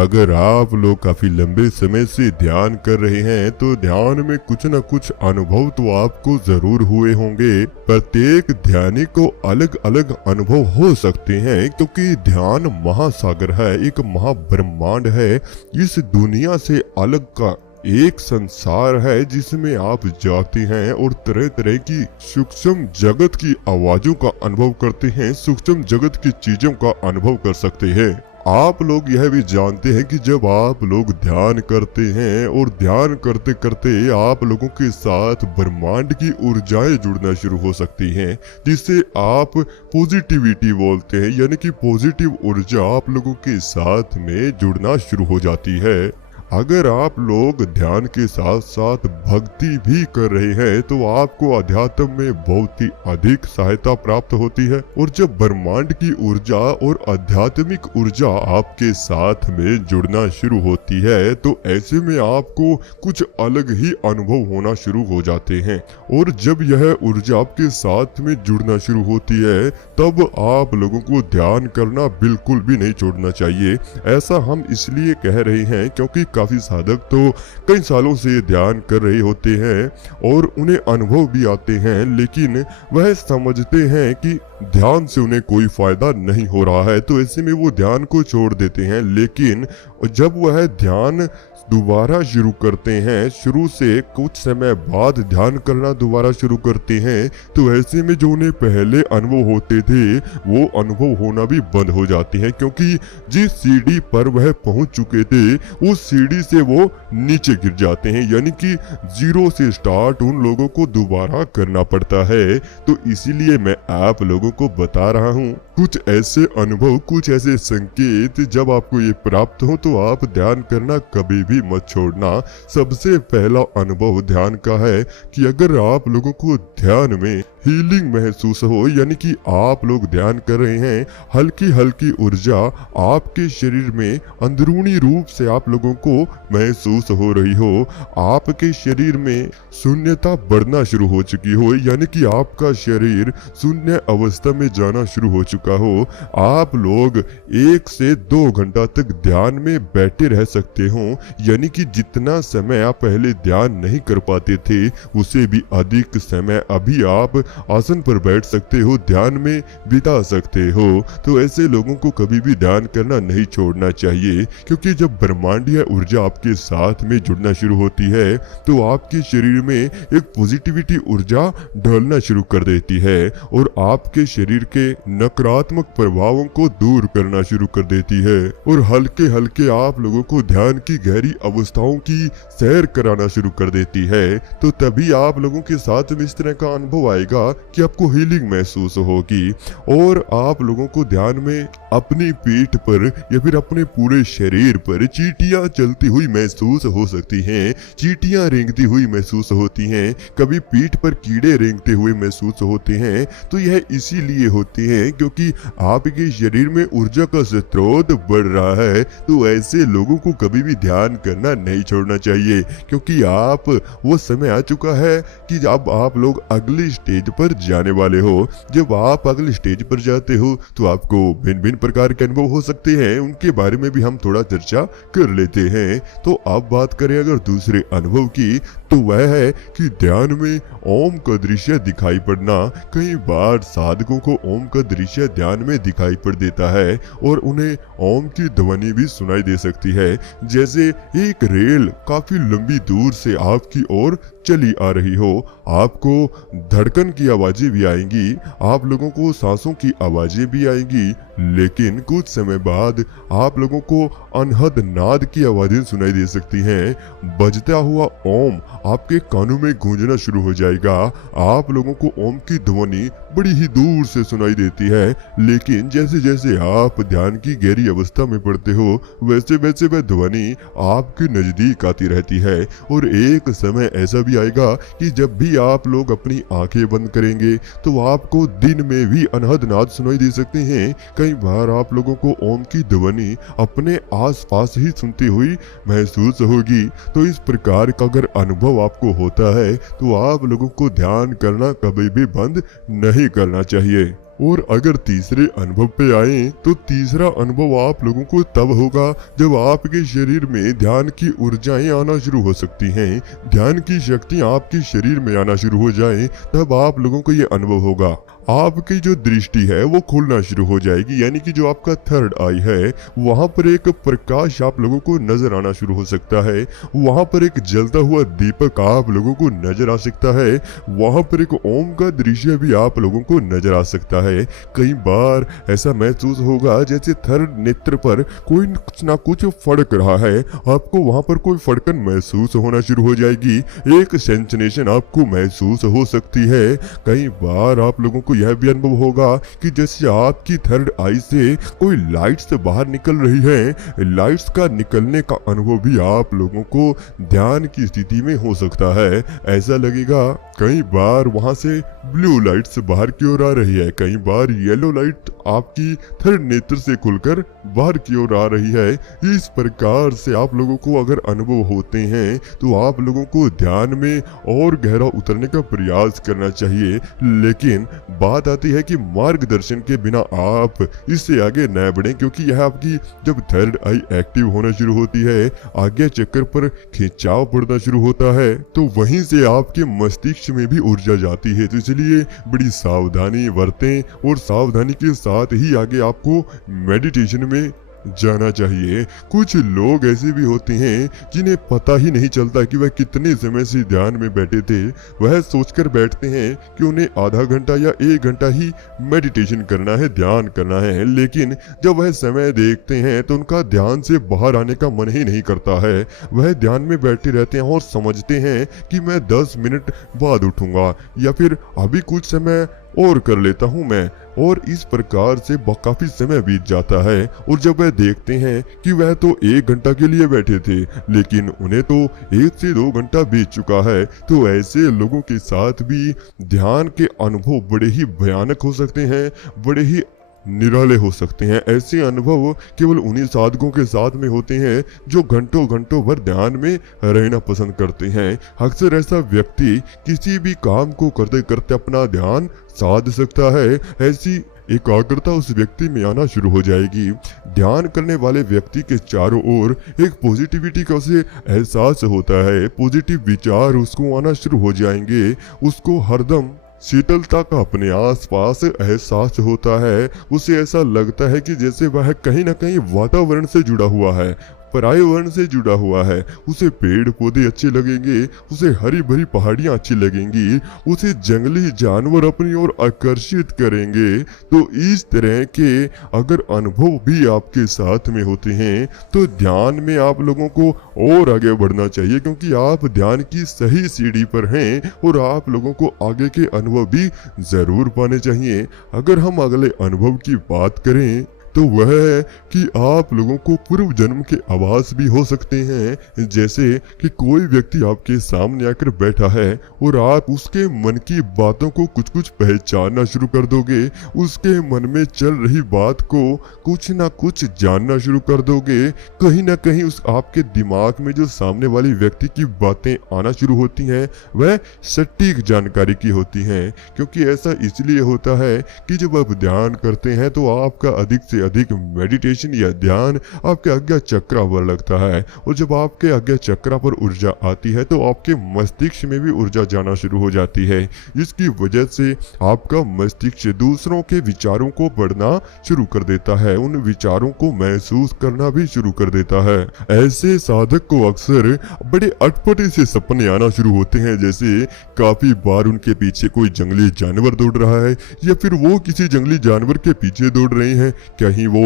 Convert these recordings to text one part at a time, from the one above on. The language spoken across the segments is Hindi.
अगर आप लोग काफी लंबे समय से ध्यान कर रहे हैं तो ध्यान में कुछ न कुछ अनुभव तो आपको जरूर हुए होंगे। प्रत्येक ध्यानी को अलग अलग अनुभव हो सकते हैं क्योंकि ध्यान महासागर है, एक महाब्रह्मांड है। इस दुनिया से अलग का एक संसार है जिसमें आप जाते हैं और तरह तरह की सूक्ष्म जगत की आवाजों का अनुभव करते हैं, सूक्ष्म जगत की चीजों का अनुभव कर सकते हैं। आप लोग यह भी जानते हैं कि जब आप लोग ध्यान करते हैं और ध्यान करते करते आप लोगों के साथ ब्रह्मांड की ऊर्जाएं जुड़ना शुरू हो सकती हैं, जिसे आप पॉजिटिविटी बोलते हैं, यानी कि पॉजिटिव ऊर्जा आप लोगों के साथ में जुड़ना शुरू हो जाती है। अगर आप लोग ध्यान के साथ साथ भक्ति भी कर रहे हैं तो आपको अध्यात्म में बहुत ही अधिक सहायता प्राप्त होती है। और जब ब्रह्मांड की ऊर्जा और आध्यात्मिक ऊर्जा आपके साथ में जुड़ना शुरू होती है तो ऐसे में आपको कुछ अलग ही अनुभव होना शुरू हो जाते हैं। और जब यह ऊर्जा आपके साथ में जुड़ना शुरू होती है तब आप लोगों को ध्यान करना बिल्कुल भी नहीं छोड़ना चाहिए। ऐसा हम इसलिए कह रहे हैं क्योंकि काफी साधक तो कई सालों से ध्यान कर रहे होते हैं और उन्हें अनुभव भी आते हैं, लेकिन वह समझते हैं कि ध्यान से उन्हें कोई फायदा नहीं हो रहा है, तो ऐसे में वो ध्यान को छोड़ देते हैं। लेकिन जब वह ध्यान दोबारा शुरू करते हैं, शुरू से कुछ समय बाद ध्यान करना दोबारा शुरू करते हैं, तो ऐसे में जो उन्हें पहले अनुभव होते थे वो अनुभव होना भी बंद हो जाते हैं, क्योंकि जिस सीढ़ी पर वह पहुंच चुके थे उस सीढ़ी से वो नीचे गिर जाते हैं, यानी कि जीरो से स्टार्ट उन लोगों को दोबारा करना पड़ता है। तो इसीलिए मैं आप लोगों को बता रहा हूँ कुछ ऐसे अनुभव, कुछ ऐसे संकेत जब आपको ये प्राप्त हो तो आप ध्यान करना कभी भी मत छोड़ना। सबसे पहला अनुभव ध्यान का है कि अगर आप लोगों को ध्यान में हीलिंग महसूस हो, यानी कि आप लोग ध्यान कर रहे हैं, हल्की हल्की ऊर्जा आपके शरीर में अंदरूनी रूप से आप लोगों को महसूस हो रही हो, आपके शरीर में शून्यता बढ़ना शुरू हो चुकी हो, यानी कि आपका शरीर शून्य अवस्था में जाना शुरू हो चुका हो, आप लोग 1 से 2 घंटा तक ध्यान में बैठे रह सकते हो, यानी कि जितना समय आप पहले ध्यान नहीं कर पाते थे उसे भी अधिक समय अभी आप आसन पर बैठ सकते हो, ध्यान में बिता सकते हो। तो ऐसे लोगों को कभी भी ध्यान करना नहीं छोड़ना चाहिए, क्योंकि जब ब्रह्मांडीय ऊर्जा आपके साथ में जुड़ना शुरू होती है तो आपके शरीर में एक पॉजिटिविटी ऊर्जा ढलना शुरू कर देती है और आपके शरीर के नकारात्मक प्रभावों को दूर करना शुरू कर देती है और हल्के हल्के आप लोगों को ध्यान की गहरी अवस्थाओं की सैर कराना शुरू कर देती है। तो तभी आप लोगों के साथ में इस तरह का अनुभव आएगा कि आपको हीलिंग महसूस होगी और आप लोगों को ध्यान में अपनी पीठ पर या फिर अपने पूरे शरीर पर चींटियां चलती हुई महसूस हो सकती हैं, चींटियां रेंगती हुई महसूस होती हैं, कभी पीठ पर कीड़े रेंगते हुए महसूस होते हैं। तो यह इसीलिए होती है क्योंकि आपके शरीर में ऊर्जा का स्रोत बढ़ रहा है। तो ऐसे लोगों को कभी भी ध्यान करना नहीं छोड़ना चाहिए, क्योंकि आप वो समय आ चुका है कि अब आप लोग अगली स्टेज पर जाने वाले हो। जब आप अगले स्टेज पर जाते हो तो आपको भिन्न भिन्न प्रकार के अनुभव हो सकते हैं, उनके बारे में भी हम थोड़ा चर्चा कर लेते हैं। तो अब बात करें अगर दूसरे अनुभव की, तो वह है कि ध्यान में ओम का दृश्य दिखाई पड़ना। कई बार साधकों को ओम का दृश्य ध्यान में दिखाई पड़ देता है और उन्हें ओम की ध्वनि भी सुनाई दे सकती है, जैसे एक रेल काफी लंबी दूर से आपकी ओर चली आ रही हो। आपको धड़कन की आवाजें भी आएंगी, आप लोगों को सांसों की आवाजें भी आएंगी, लेकिन कुछ समय बाद आप लोगों को अनहद नाद की आवाजें सुनाई दे सकती हैं। बजता हुआ ओम आपके कानों में गूंजना शुरू हो जाएगा। आप लोगों को ओम की ध्वनि बड़ी ही दूर से सुनाई देती है, लेकिन जैसे जैसे आप ध्यान की गहरी अवस्था में पड़ते हो वैसे वैसे वह ध्वनि आपके नजदीक आती रहती है। और एक समय ऐसा भी आएगा कि जब भी आप लोग अपनी आंखें बंद करेंगे तो आपको दिन में भी अनहद नाद सुनाई दे सकते हैं। कई बार आप लोगों को ओम की ध्वनि अपने आसपास ही सुनती हुई महसूस होगी। तो इस प्रकार का अगर अनुभव आपको होता है तो आप लोगों को ध्यान करना कभी भी बंद नहीं करना चाहिए। और अगर तीसरे अनुभव पे आए तो तीसरा अनुभव आप लोगों को तब होगा जब आपके शरीर में ध्यान की ऊर्जाएं आना शुरू हो सकती हैं। ध्यान की शक्ति आपके शरीर में आना शुरू हो जाए तब आप लोगों को ये अनुभव होगा। आपकी जो दृष्टि है वो खुलना शुरू हो जाएगी, यानी कि जो आपका थर्ड आई है वहां पर एक प्रकाश आप लोगों को नजर आना शुरू हो सकता है। वहां पर एक जलता हुआ दीपक आप लोगों को नजर आ सकता है। वहां पर एक ओम का दृश्य भी आप लोगों को नजर आ सकता है। कई बार ऐसा महसूस होगा जैसे थर्ड नेत्र पर कोई कुछ ना कुछ फड़क रहा है। आपको वहां पर कोई फड़कन महसूस होना शुरू हो जाएगी। एक सेंसेशन आपको महसूस हो सकती है। कई बार आप लोगों को यह भी अनुभव होगा कि जैसे आपकी थर्ड आई से कोई लाइट्स बाहर निकल रही है। लाइट्स का निकलने का अनुभव भी आप लोगों को ध्यान की स्थिति में हो सकता है। ऐसा लगेगा कई बार वहां से ब्लू लाइट्स बाहर की ओर आ रही है, कई बार येलो लाइट आपकी थर्ड नेत्र से खुलकर बाहर की ओर आ रही है। इस प्रकार से आप लोगों को अगर अनुभव होते हैं तो आप लोगों को ध्यान में और गहरा उतरने का प्रयास करना चाहिए। लेकिन बात आती है कि मार्गदर्शन के बिना आप इससे आगे न बढ़ें, क्योंकि यह आपकी जब थर्ड आई एक्टिव होना शुरू होती है, आज्ञा चक्र पर खिंचाव पड़ना शुरू होता है, तो वहीं से आपके मस्तिष्क में भी ऊर्जा जाती है। तो इसलिए बड़ी सावधानी बरतें और सावधानी के साथ ही आगे आपको मेडिटेशन में जाना चाहिए। कुछ लोग ऐसे भी होते हैं जिन्हें पता ही नहीं चलता कि वह कितने समय से ध्यान में बैठे थे। वह सोचकर बैठते हैं कि उन्हें आधा घंटा या 1 घंटा ही मेडिटेशन करना है, ध्यान करना है, लेकिन जब वह समय देखते हैं तो उनका ध्यान से बाहर आने का मन ही नहीं करता है। वह ध्यान में बैठे रहते हैं और समझते हैं कि मैं 10 मिनट बाद उठूंगा या फिर अभी कुछ समय और कर लेता हूं मैं, और इस प्रकार से काफी समय बीत जाता है। और जब वह देखते हैं कि वह तो 1 घंटा के लिए बैठे थे लेकिन उन्हें तो 1 से 2 घंटा बीत चुका है। तो ऐसे लोगों के साथ भी ध्यान के अनुभव बड़े ही भयानक हो सकते हैं, बड़े ही निराले हो सकते हैं। ऐसे अनुभव केवल उन्हीं साधकों के साथ में होते हैं जो घंटों घंटों भर ध्यान में रहना पसंद करते हैं। अक्सर ऐसा व्यक्ति किसी भी काम को करते करते अपना ध्यान साध सकता है। ऐसी एकाग्रता उस व्यक्ति में आना शुरू हो जाएगी। ध्यान करने वाले व्यक्ति के चारों ओर एक पॉजिटिविटी का उसे एहसास होता है। पॉजिटिव विचार उसको आना शुरू हो जाएंगे। उसको हरदम शीतलता का अपने आसपास एहसास होता है। उसे ऐसा लगता है कि जैसे वह कहीं ना कहीं वातावरण से जुड़ा हुआ है, पर्यावरण से जुड़ा हुआ है। उसे पेड़ पौधे अच्छे लगेंगे, उसे हरी भरी पहाड़ियां अच्छी लगेंगी, उसे जंगली जानवर अपनी ओर आकर्षित करेंगे। तो इस तरह के अगर अनुभव भी आपके साथ में होते हैं तो ध्यान में आप लोगों को और आगे बढ़ना चाहिए, क्योंकि आप ध्यान की सही सीढ़ी पर हैं और आप लोगों को आगे के अनुभव भी जरूर पाने चाहिए। अगर हम अगले अनुभव की बात करें तो वह है कि आप लोगों को पूर्व जन्म के आभास भी हो सकते हैं। जैसे कि कोई व्यक्ति आपके सामने आकर बैठा है और आप उसके मन की बातों को कुछ कुछ पहचानना शुरू कर दोगे, उसके मन में चल रही बात को कुछ ना कुछ जानना शुरू कर दोगे। कहीं ना कहीं उस आपके दिमाग में जो सामने वाली व्यक्ति की बातें आना शुरू होती हैं वह सटीक जानकारी की होती हैं। क्योंकि ऐसा इसलिए होता है कि जब आप ध्यान करते हैं तो आपका अधिक से अधिक मेडिटेशन या ध्यान आपके आज्ञा चक्र पर लगता है, और जब आपके आज्ञा चक्र पर ऊर्जा आती है तो आपके मस्तिष्क में भी ऊर्जा जाना शुरू हो जाती है। इसकी वजह से आपका मस्तिष्क दूसरों के विचारों को पढ़ना शुरू कर देता है, उन विचारों को महसूस करना भी शुरू कर देता है। ऐसे साधक को अक्सर बड़े अटपटे से सपने आना शुरू होते हैं, जैसे काफी बार उनके पीछे कोई जंगली जानवर दौड़ रहा है या फिर वो किसी जंगली जानवर के पीछे दौड़ रहे हैं, कहीं वो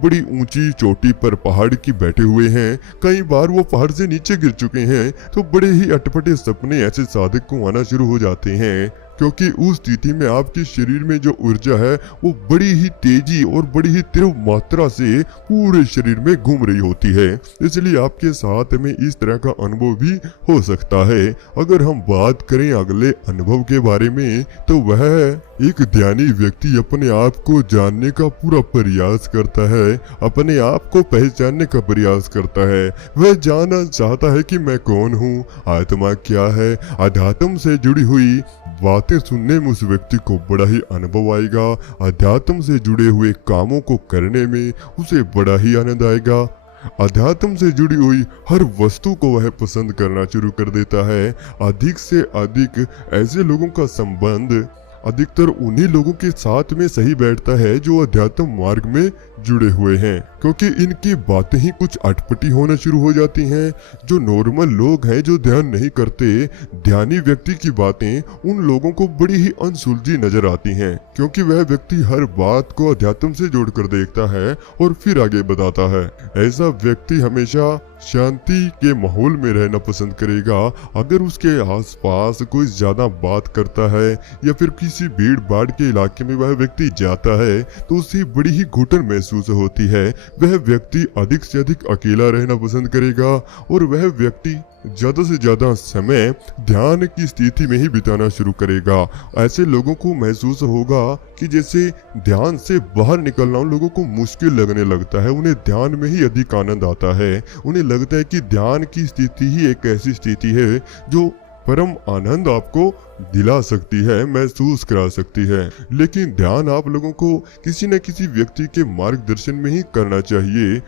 बड़ी ऊंची चोटी पर पहाड़ की बैठे हुए हैं, कई बार वो पहाड़ से नीचे गिर चुके हैं। तो बड़े ही अटपटे सपने ऐसे साधक को आना शुरू हो जाते हैं, क्योंकि उस स्थिति में आपके शरीर में जो ऊर्जा है वो बड़ी ही तेजी और बड़ी ही तीव्र मात्रा से पूरे शरीर में घूम रही होती है। इसलिए आपके साथ में इस तरह का अनुभव भी हो सकता है। अगर हम बात करें अगले अनुभव के बारे में तो वह है एक ध्यानी व्यक्ति अपने आप को जानने का पूरा प्रयास करता है, अपने आप को पहचानने का प्रयास करता है। वह जानना चाहता है कि मैं कौन हूँ, आत्मा क्या है। अध्यात्म से जुड़ी हुई बातें सुनने में उस व्यक्ति को बड़ा ही अनुभव आएगा। अध्यात्म से जुड़े हुए कामों को करने में उसे बड़ा ही आनंद आएगा। अध्यात्म से जुड़ी हुई हर वस्तु को वह पसंद करना शुरू कर देता है। अधिक से अधिक ऐसे लोगों का संबंध अधिकतर उन्हीं लोगों के साथ में सही बैठता है जो अध्यात्म मार्ग में जुड़े हुए हैं, क्योंकि इनकी बातें ही कुछ अटपटी होना शुरू हो जाती हैं। जो नॉर्मल लोग हैं, जो ध्यान नहीं करते, ध्यानी व्यक्ति की बातें उन लोगों को बड़ी ही अनसुलझी नजर आती हैं, क्योंकि वह व्यक्ति हर बात को अध्यात्म से जोड़कर देखता है और फिर आगे बताता है। ऐसा व्यक्ति हमेशा शांति के माहौल में रहना पसंद करेगा। अगर उसके आसपास कोई ज्यादा बात करता है या फिर किसी भीड़ भाड़ के इलाके में वह व्यक्ति जाता है तो उसे बड़ी ही घुटन महसूस होती है। वह व्यक्ति अधिक से अधिक अकेला रहना पसंद करेगा और वह व्यक्ति ज्यादा से ज्यादा समय ध्यान की स्थिति में ही बिताना शुरू करेगा। ऐसे लोगों को महसूस होगा कि जैसे ध्यान से बाहर निकलना उन लोगों को मुश्किल लगने लगता है। उन्हें ध्यान में ही अधिक आनंद आता है। उन्हें लगता है कि ध्यान की स्थिति ही एक ऐसी स्थिति है जो परम आनंद आपको दिला सकती है, महसूस करा सकती है। लेकिन ध्यान आप लोगों को किसी न किसी व्यक्ति के मार्गदर्शन में ही करना चाहिए।